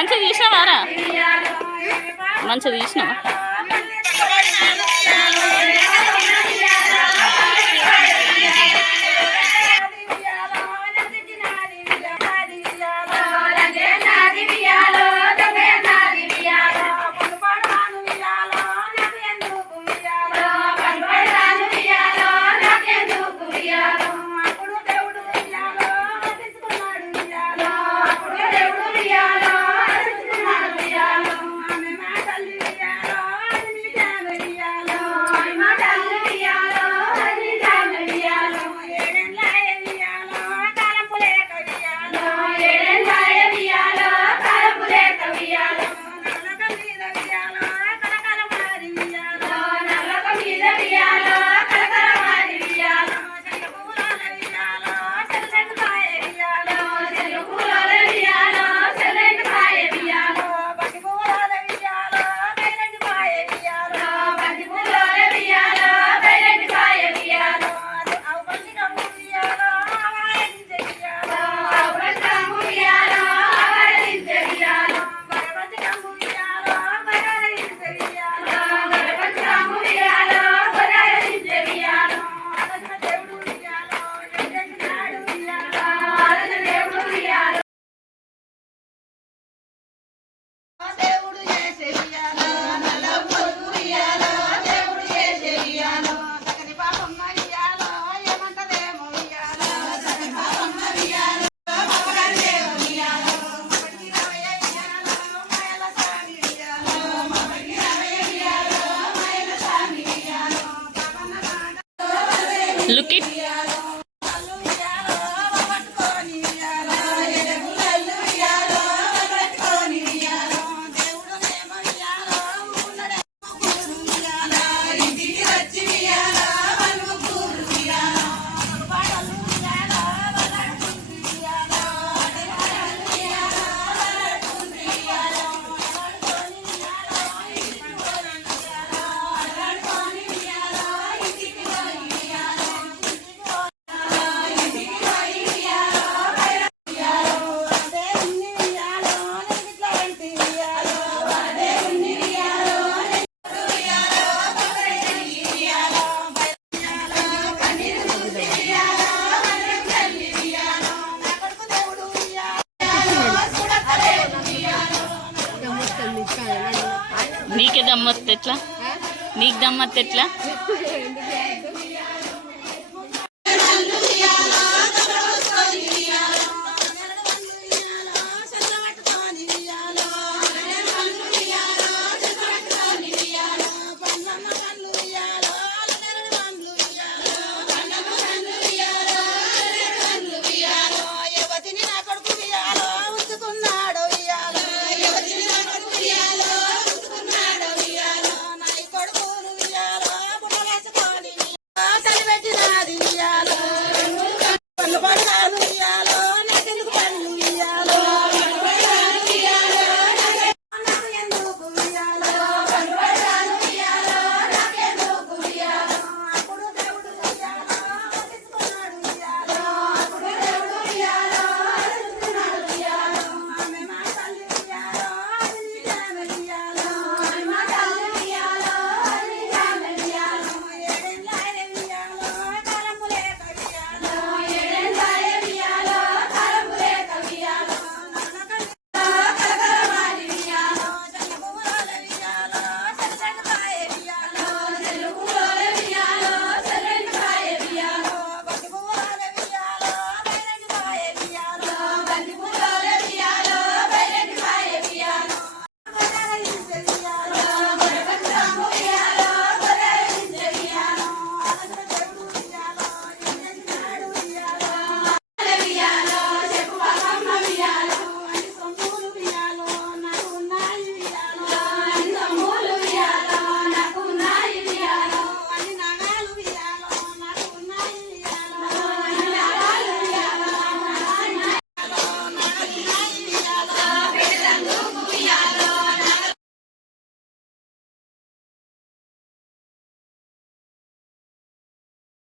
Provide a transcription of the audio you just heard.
మంచిగా తీసినావారా? మంచిగా తీసినావా? Look it. నీకే దమ్మత్తు ఎట్లా? నీకు దమ్మత్తు ఎట్లా?